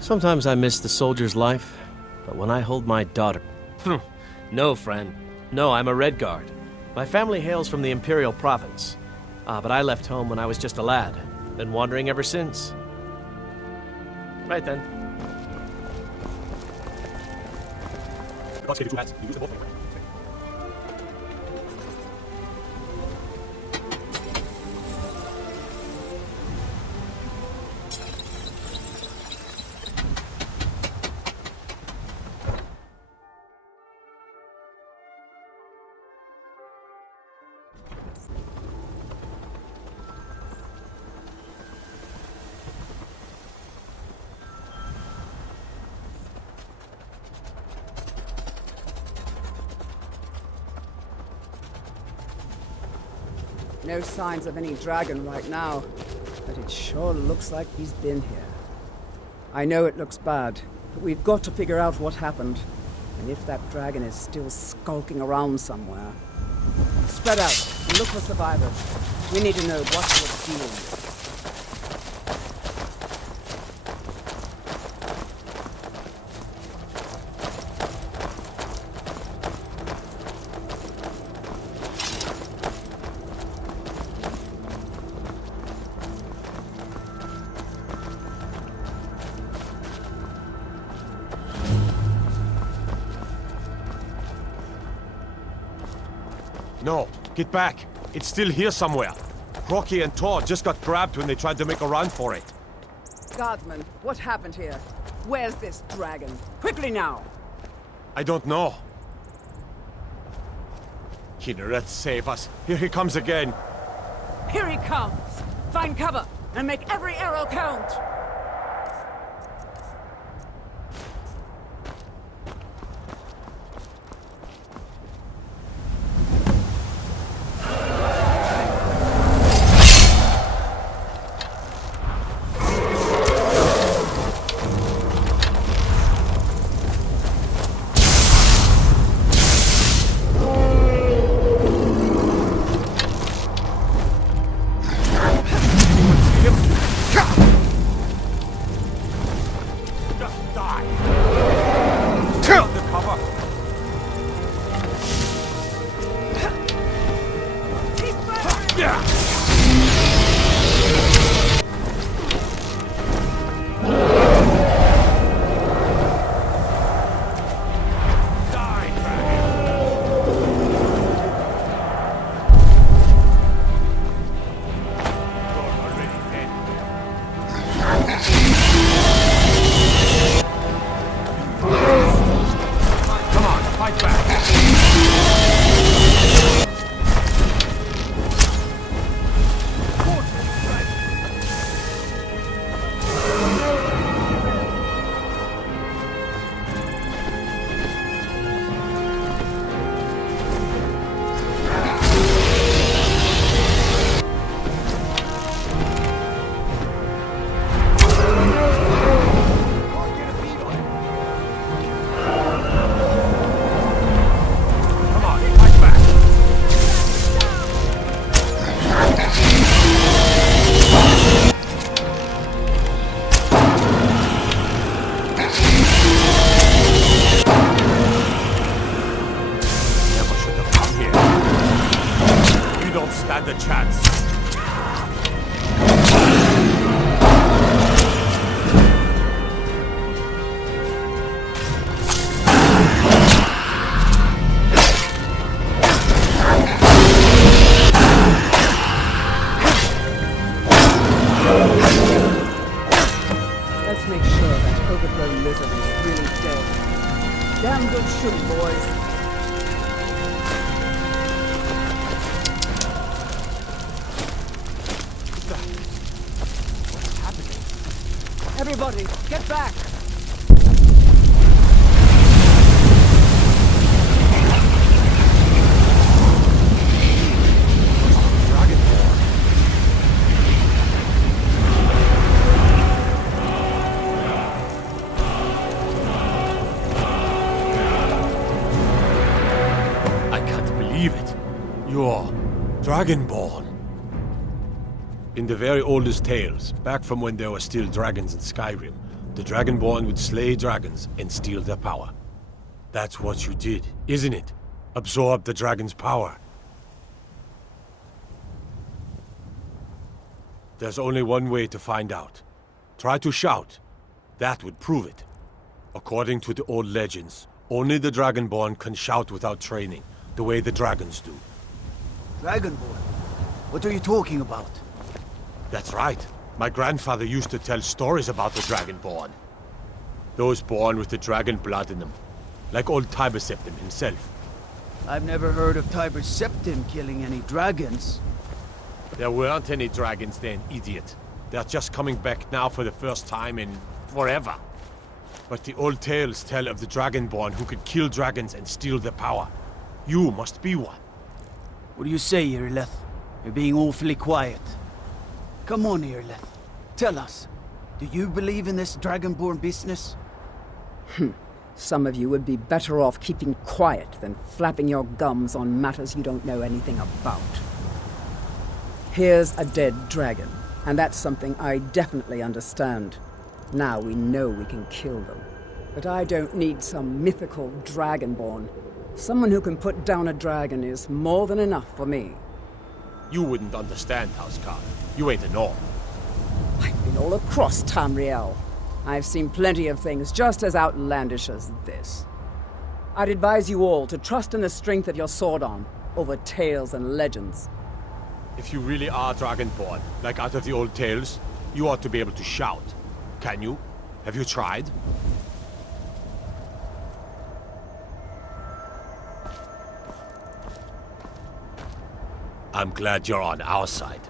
Sometimes I miss the soldier's life, but when I hold my daughter... No, friend. No, I'm a Red Guard. My family hails from the Imperial Province. But I left home when I was just a lad. Been wandering ever since. Right then. No signs of any dragon right now, but it sure looks like he's been here. I know it looks bad, but we've got to figure out what happened, and if that dragon is still skulking around somewhere. Spread out and look for survivors. We need to know what we're dealing with. No, get back. It's still here somewhere. Rocky and Todd just got grabbed when they tried to make a run for it. Guardsman, what happened here? Where's this dragon? Quickly now! I don't know. Kinnereth, save us. Here he comes again. Here he comes! Find cover and make every arrow count! The chance. Let's make sure that overgrown lizard is really dead. Damn good shooting, boys. Everybody, get back! I can't believe it. You're Dragonborn. In the very oldest tales, back from when there were still dragons in Skyrim, the Dragonborn would slay dragons and steal their power. That's what you did, isn't it? Absorb the dragon's power. There's only one way to find out. Try to shout. That would prove it. According to the old legends, only the Dragonborn can shout without training, the way the dragons do. Dragonborn? What are you talking about? That's right. My grandfather used to tell stories about the Dragonborn. Those born with the dragon blood in them. Like old Tiber Septim himself. I've never heard of Tiber Septim killing any dragons. There weren't any dragons then, idiot. They're just coming back now for the first time in forever. But the old tales tell of the Dragonborn who could kill dragons and steal their power. You must be one. What do you say, Irleth? You're being awfully quiet. Come on, Irleth. Tell us. Do you believe in this Dragonborn business? Some of you would be better off keeping quiet than flapping your gums on matters you don't know anything about. Here's a dead dragon, and that's something I definitely understand. Now we know we can kill them. But I don't need some mythical Dragonborn. Someone who can put down a dragon is more than enough for me. You wouldn't understand, Hrothgar. You ain't a Norn. I've been all across Tamriel. I've seen plenty of things just as outlandish as this. I'd advise you all to trust in the strength of your sword arm over tales and legends. If you really are Dragonborn, like out of the old tales, you ought to be able to shout. Can you? Have you tried? I'm glad you're on our side.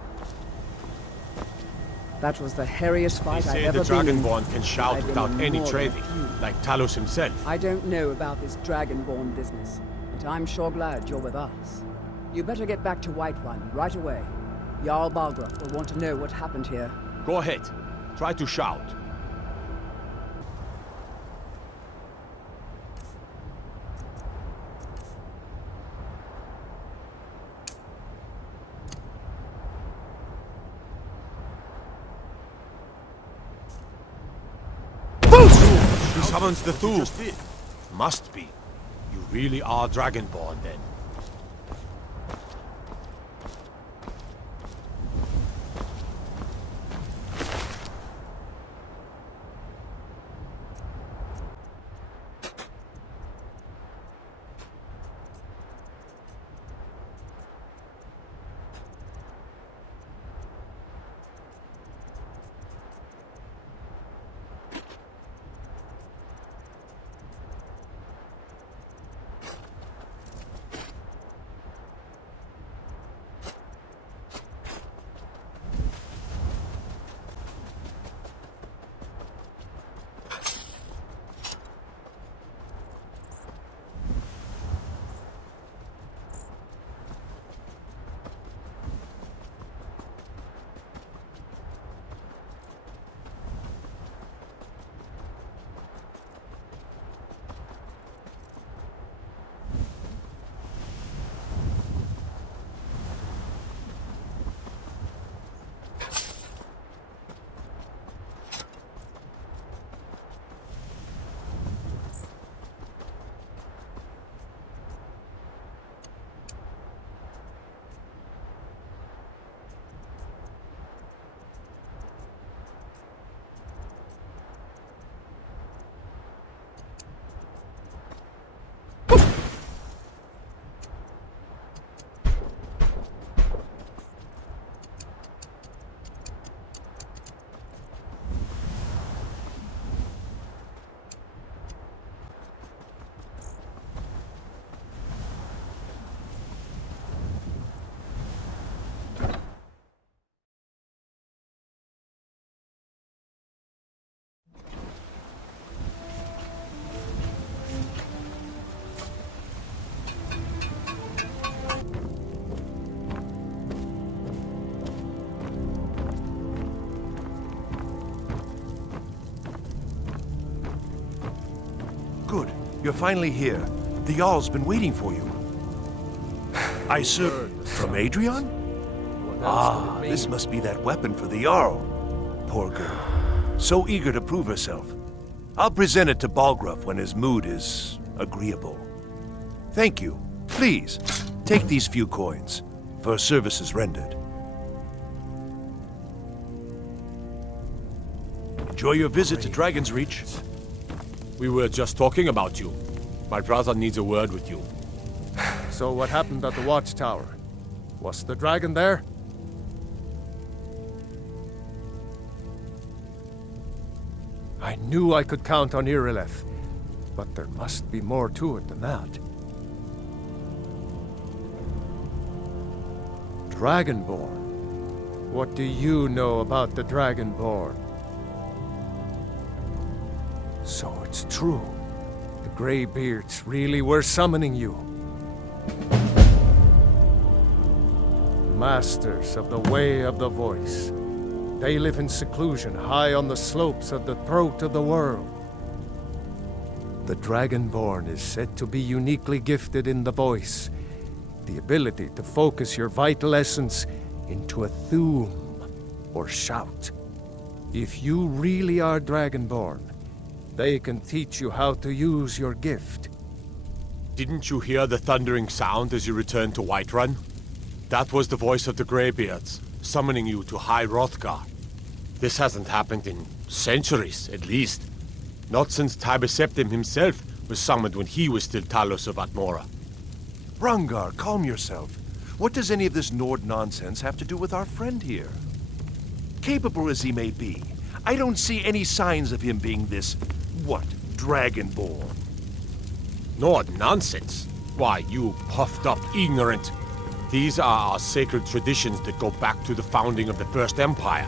That was the hairiest fight I've ever They say been in. the Dragonborn can shout I've been without in any more than training, a few. like Talos himself. I don't know about this Dragonborn business, but I'm sure glad you're with us. You better get back to White One right away. Jarl Balgruuf will want to know what happened here. Go ahead. Try to shout. He summons the Thule. Must be. You really are Dragonborn then. Good. You're finally here. The Jarl's been waiting for you. I, sir... From Adrian? Ah, this must be that weapon for the Jarl. Poor girl. So eager to prove herself. I'll present it to Balgruuf when his mood is agreeable. Thank you. Please, take these few coins for services rendered. Enjoy your visit to Dragon's Reach. We were just talking about you. My brother needs a word with you. So what happened at the watchtower? Was the dragon there? I knew I could count on Irileth, but there must be more to it than that. Dragonborn? What do you know about the Dragonborn? So it's true. The Greybeards really were summoning you. Masters of the Way of the Voice. They live in seclusion, high on the slopes of the throat of the world. The Dragonborn is said to be uniquely gifted in the voice, the ability to focus your vital essence into a thum, or shout. If you really are Dragonborn, they can teach you how to use your gift. Didn't you hear the thundering sound as you returned to Whiterun? That was the voice of the Greybeards, summoning you to High Hrothgar. This hasn't happened in centuries, at least. Not since Tibeseptim himself was summoned when he was still Talos of Atmora. Hrongar, calm yourself. What does any of this Nord nonsense have to do with our friend here? Capable as he may be, I don't see any signs of him being this, Dragonborn. Nord nonsense? Why, you puffed up ignorant. These are our sacred traditions that go back to the founding of the First Empire.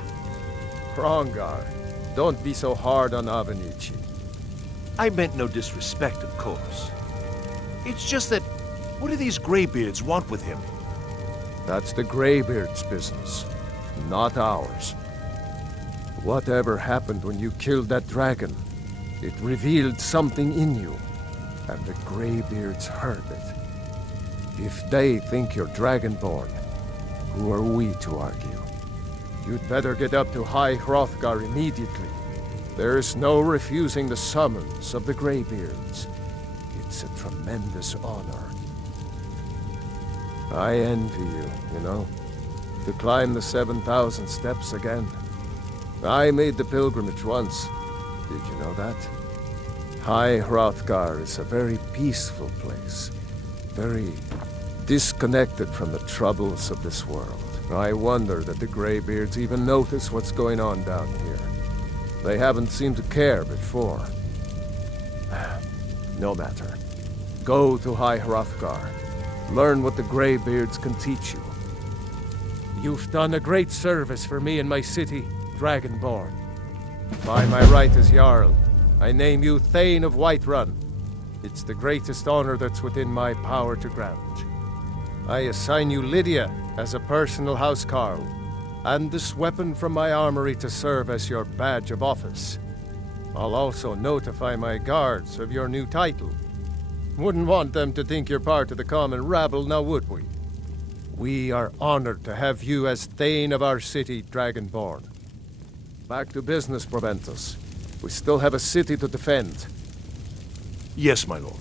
Hrongar, don't be so hard on Avenici. I meant no disrespect, of course. It's just that, what do these Greybeards want with him? That's the Greybeards' business, not ours. Whatever happened when you killed that dragon, it revealed something in you, and the Greybeards heard it. If they think you're Dragonborn, who are we to argue? You'd better get up to High Hrothgar immediately. There's no refusing the summons of the Greybeards. It's a tremendous honor. I envy you, know, to climb the 7,000 steps again. I made the pilgrimage once. Did you know that? High Hrothgar is a very peaceful place. Very disconnected from the troubles of this world. I wonder that the Greybeards even notice what's going on down here. They haven't seemed to care before. No matter. Go to High Hrothgar. Learn what the Greybeards can teach you. You've done a great service for me and my city, Dragonborn. By my right as Jarl, I name you Thane of Whiterun. It's the greatest honor that's within my power to grant. I assign you Lydia as a personal housecarl, and this weapon from my armory to serve as your badge of office. I'll also notify my guards of your new title. Wouldn't want them to think you're part of the common rabble, now would we? We are honored to have you as Thane of our city, Dragonborn. Back to business, Proventus. We still have a city to defend. Yes, my lord.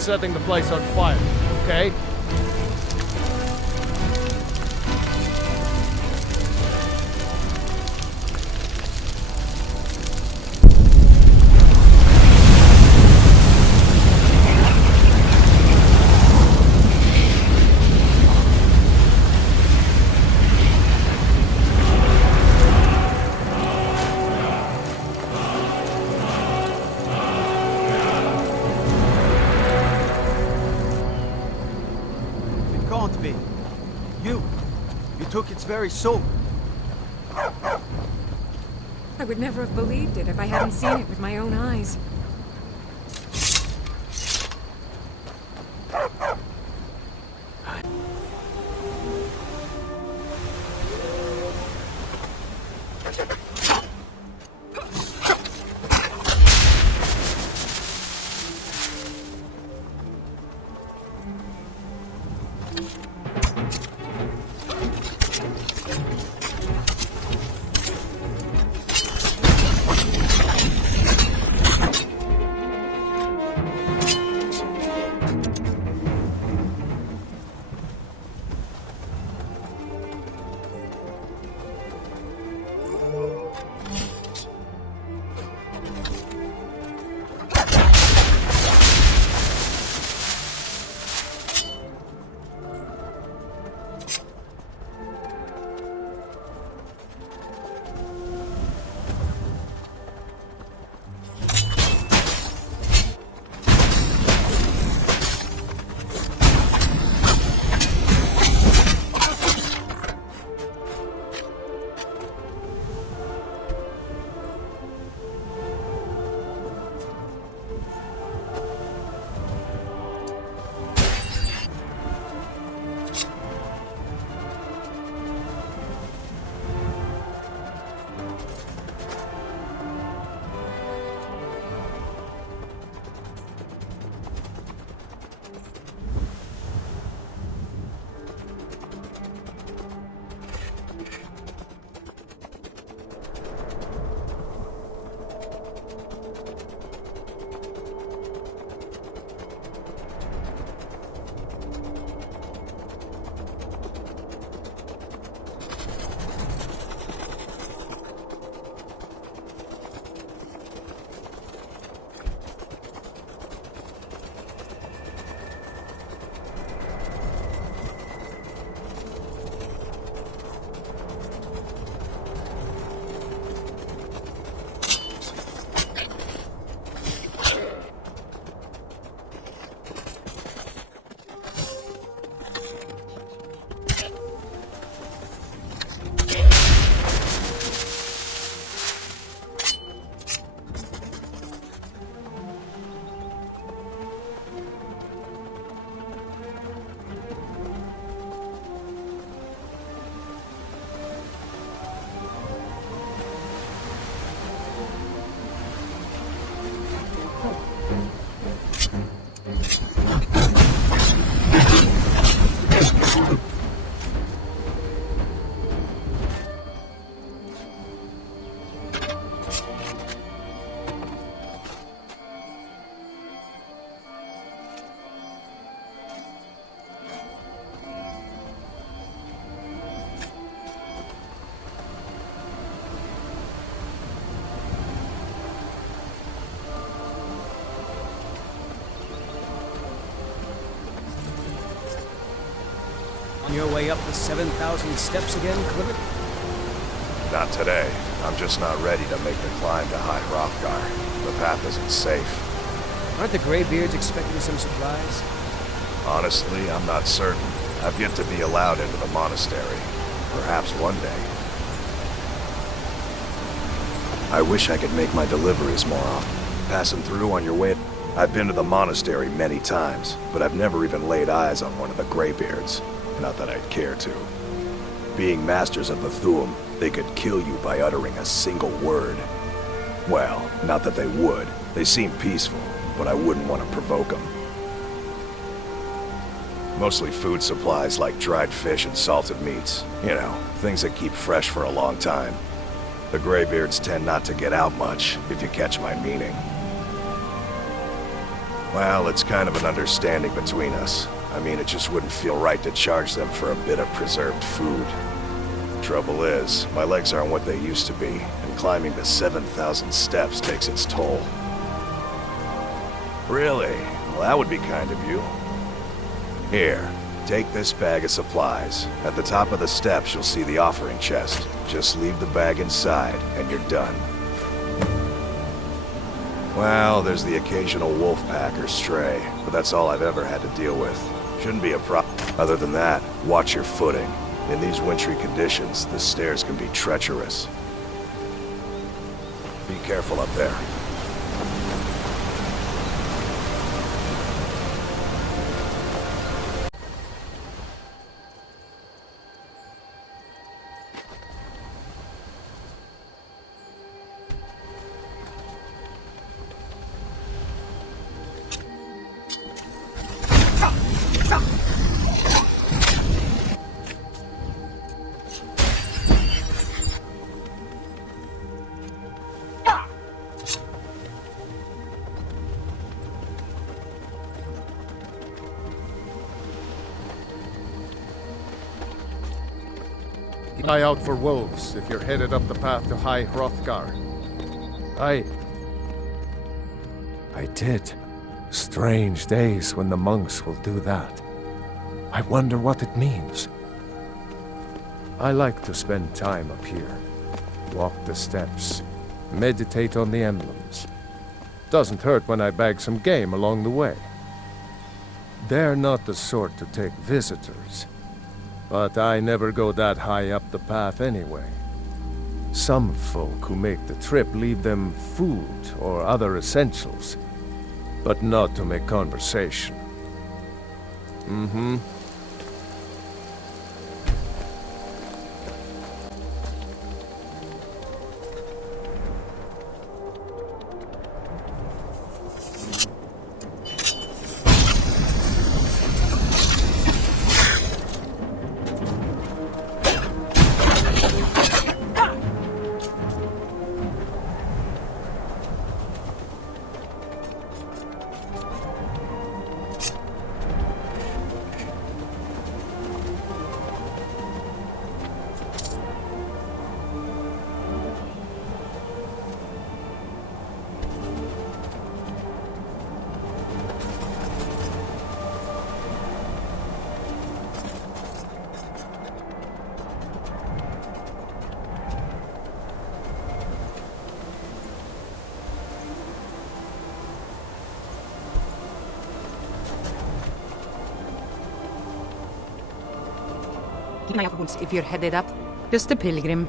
setting the place on fire, okay? Can't be. You took its very soul. I would never have believed it if I hadn't seen it with my own eyes. On your way up the 7,000 steps again, Clifford? Not today. I'm just not ready to make the climb to High Hrothgar. The path isn't safe. Aren't the Greybeards expecting some supplies? Honestly, I'm not certain. I've yet to be allowed into the monastery. Perhaps one day. I wish I could make my deliveries more often. Passing through on your way... I've been to the monastery many times, but I've never even laid eyes on one of the Greybeards. Not that I'd care to. Being masters of the Thuum, they could kill you by uttering a single word. Well, not that they would. They seem peaceful, but I wouldn't want to provoke them. Mostly food supplies like dried fish and salted meats. You know, things that keep fresh for a long time. The Greybeards tend not to get out much, if you catch my meaning. Well, it's kind of an understanding between us. I mean, it just wouldn't feel right to charge them for a bit of preserved food. Trouble is, my legs aren't what they used to be, and climbing the 7,000 steps takes its toll. Really? Well, that would be kind of you. Here, take this bag of supplies. At the top of the steps, you'll see the offering chest. Just leave the bag inside, and you're done. Well, there's the occasional wolf pack or stray, but that's all I've ever had to deal with. Shouldn't be a problem. Other than that, watch your footing. In these wintry conditions, the stairs can be treacherous. Be careful up there. Keep an eye out for wolves if you're headed up the path to High Hrothgar. I did. Strange days when the monks will do that. I wonder what it means. I like to spend time up here. Walk the steps. Meditate on the emblems. Doesn't hurt when I bag some game along the way. They're not the sort to take visitors. But I never go that high up the path anyway. Some folk who make the trip leave them food or other essentials, but not to make conversation. Mm-hmm. If you're headed up, just a pilgrim.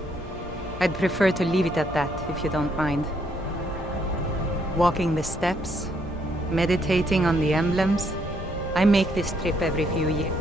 I'd prefer to leave it at that, if you don't mind. Walking the steps, meditating on the emblems. I make this trip every few years.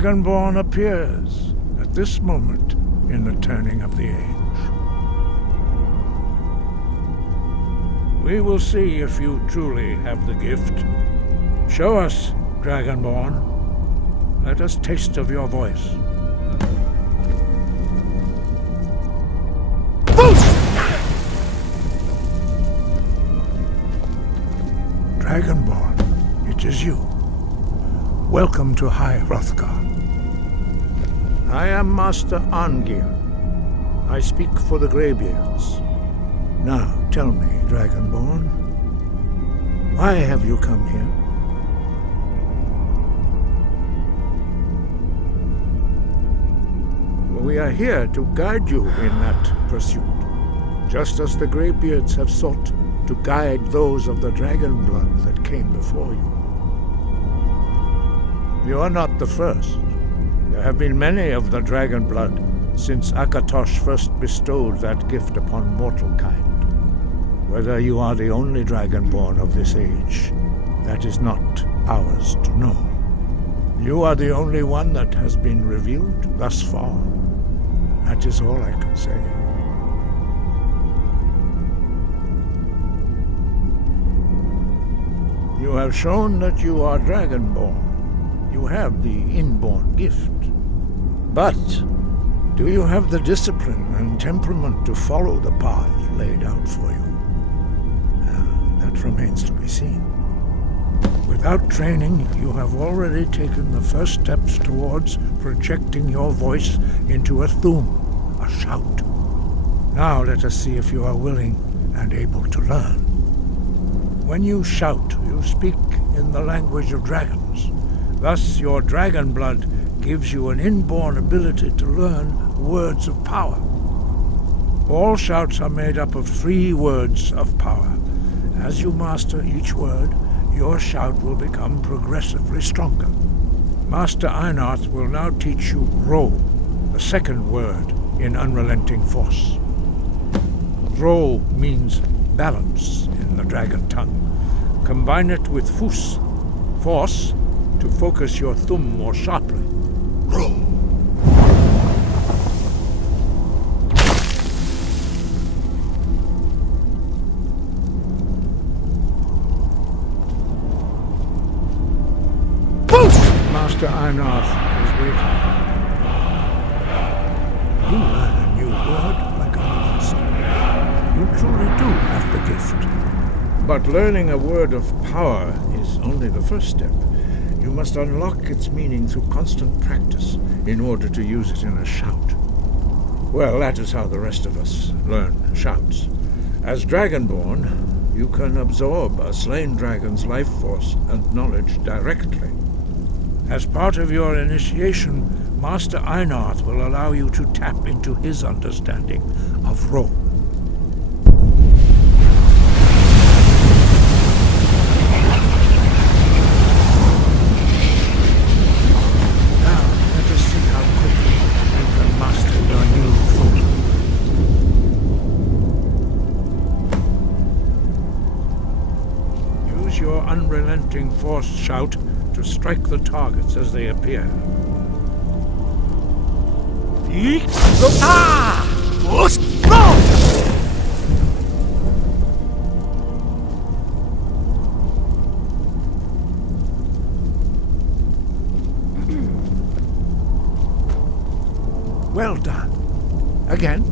Dragonborn appears at this moment in the turning of the age. We will see if you truly have the gift. Show us, Dragonborn. Let us taste of your voice. Dragonborn, it is you. Welcome to High Hrothgar. I am Master Angir. I speak for the Greybeards. Now, tell me, Dragonborn, why have you come here? We are here to guide you in that pursuit, just as the Greybeards have sought to guide those of the dragon blood that came before you. You are not the first. There have been many of the dragon blood since Akatosh first bestowed that gift upon mortal kind. Whether you are the only dragonborn of this age, that is not ours to know. You are the only one that has been revealed thus far. That is all I can say. You have shown that you are dragonborn. You have the inborn gift. But do you have the discipline and temperament to follow the path laid out for you? That remains to be seen. Without training, you have already taken the first steps towards projecting your voice into a thum, a shout. Now let us see if you are willing and able to learn. When you shout, you speak in the language of dragons. Thus, your dragon blood gives you an inborn ability to learn words of power. All shouts are made up of 3 words of power. As you master each word, your shout will become progressively stronger. Master Einarth will now teach you Ro, the second word in Unrelenting Force. Ro means balance in the dragon tongue. Combine it with Fus, force, to focus your thumb more sharply. Ro. Master Einarth is waiting. You learn a new word like a monster. You truly do have the gift. But learning a word of power is only the first step. You must unlock its meaning through constant practice in order to use it in a shout. Well, that is how the rest of us learn shouts. As Dragonborn, you can absorb a slain dragon's life force and knowledge directly. As part of your initiation, Master Einarth will allow you to tap into his understanding of Ro. Now, let us see how quickly you can master your new food. Use your unrelenting force shout to strike the targets as they appear. Well done. Again.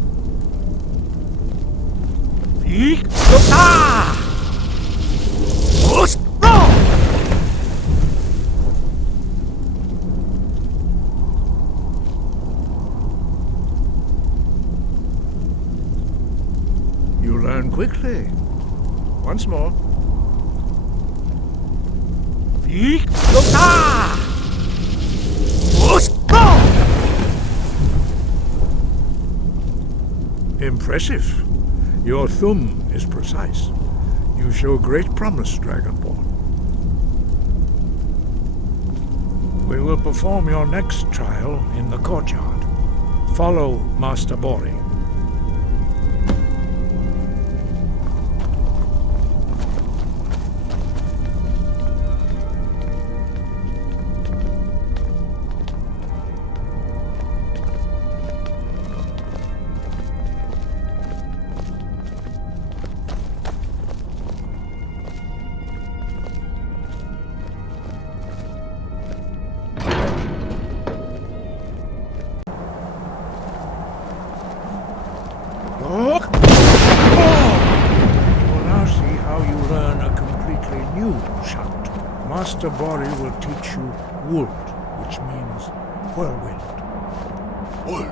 You learn quickly. Once more. Impressive. Your thumb is precise. You show great promise, Dragonborn. We will perform your next trial in the courtyard. Follow Master Bori. Master Bori will teach you Wold, which means whirlwind. Wold.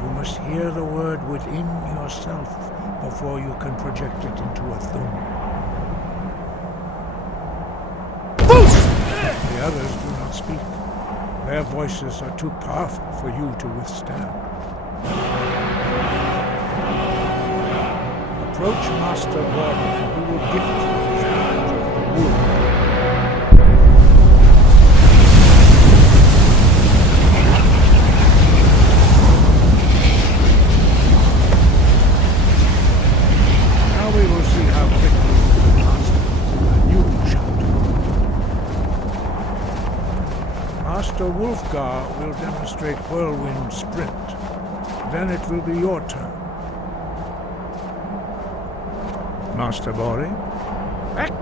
You must hear the word within yourself before you can project it into a thum. The others do not speak. Their voices are too powerful for you to withstand. Approach Master Bori and he will gift you the knowledge of the wood. Now we will see how quickly you can master a new shout. Master Hrothgar will demonstrate whirlwind sprint. Then it will be your turn. Master Bori. X.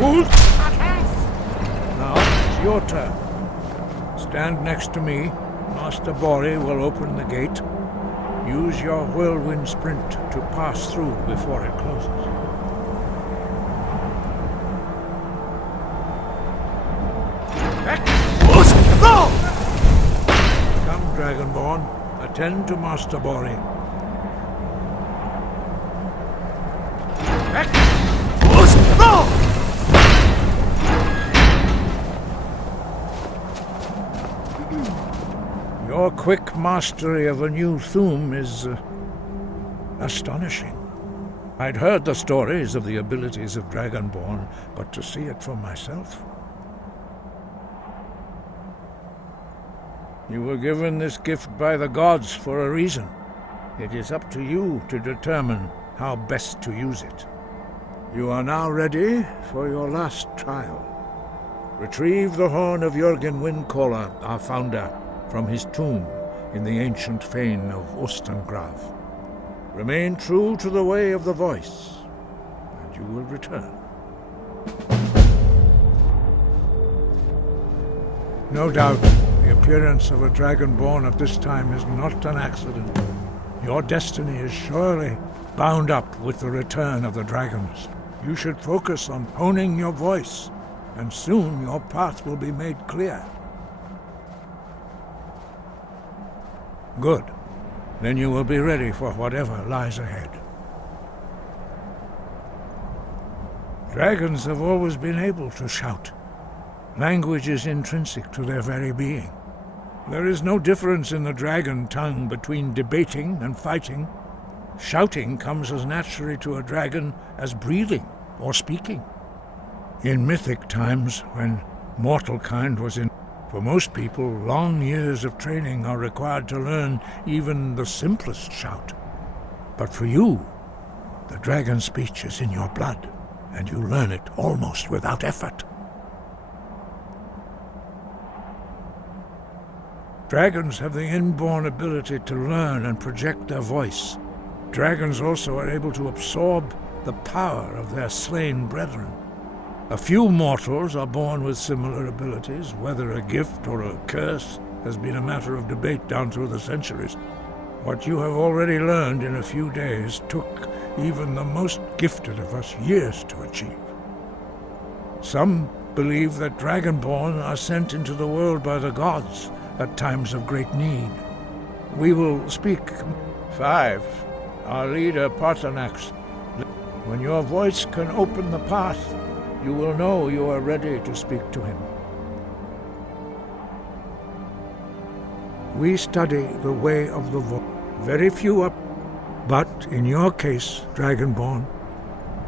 Wood. Now it's your turn. Stand next to me. Master Bori will open the gate. Use your whirlwind sprint to pass through before it closes. Come, Dragonborn. Attend to Master Bori. Your quick mastery of a new thum is astonishing. I'd heard the stories of the abilities of Dragonborn, but to see it for myself. You were given this gift by the gods for a reason. It is up to you to determine how best to use it. You are now ready for your last trial. Retrieve the horn of Jörgen Windcaller, our founder, from his tomb in the ancient fane of Ostengrav. Remain true to the way of the voice, and you will return. No doubt, the appearance of a Dragonborn at this time is not an accident. Your destiny is surely bound up with the return of the dragons. You should focus on honing your voice, and soon your path will be made clear. Good. Then you will be ready for whatever lies ahead. Dragons have always been able to shout. Language is intrinsic to their very being. There is no difference in the dragon tongue between debating and fighting. Shouting comes as naturally to a dragon as breathing or speaking. In mythic times, when mortal kind was in, for most people, long years of training are required to learn even the simplest shout. But for you, the dragon speech is in your blood, and you learn it almost without effort. Dragons have the inborn ability to learn and project their voice. Dragons also are able to absorb the power of their slain brethren. A few mortals are born with similar abilities. Whether a gift or a curse has been a matter of debate down through the centuries. What you have already learned in a few days took even the most gifted of us years to achieve. Some believe that Dragonborn are sent into the world by the gods at times of great need. We will speak. 5. Our leader, Paarthurnax. When your voice can open the path, you will know you are ready to speak to him. We study the way of the voice. Very few are, but in your case, Dragonborn,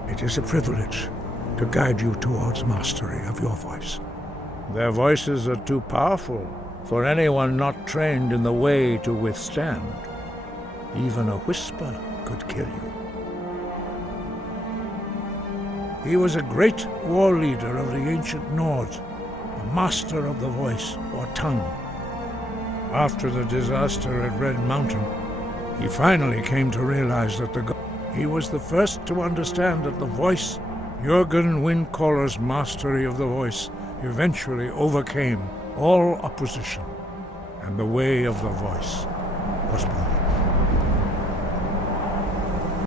it is a privilege to guide you towards mastery of your voice. Their voices are too powerful for anyone not trained in the way to withstand. Even a whisper could kill you. He was a great war leader of the ancient Nords, a master of the voice, or tongue. After the disaster at Red Mountain, he finally came to realize that he was the first to understand that the voice, Jörgen Windcaller's mastery of the voice, eventually overcame all opposition, and the way of the voice was born.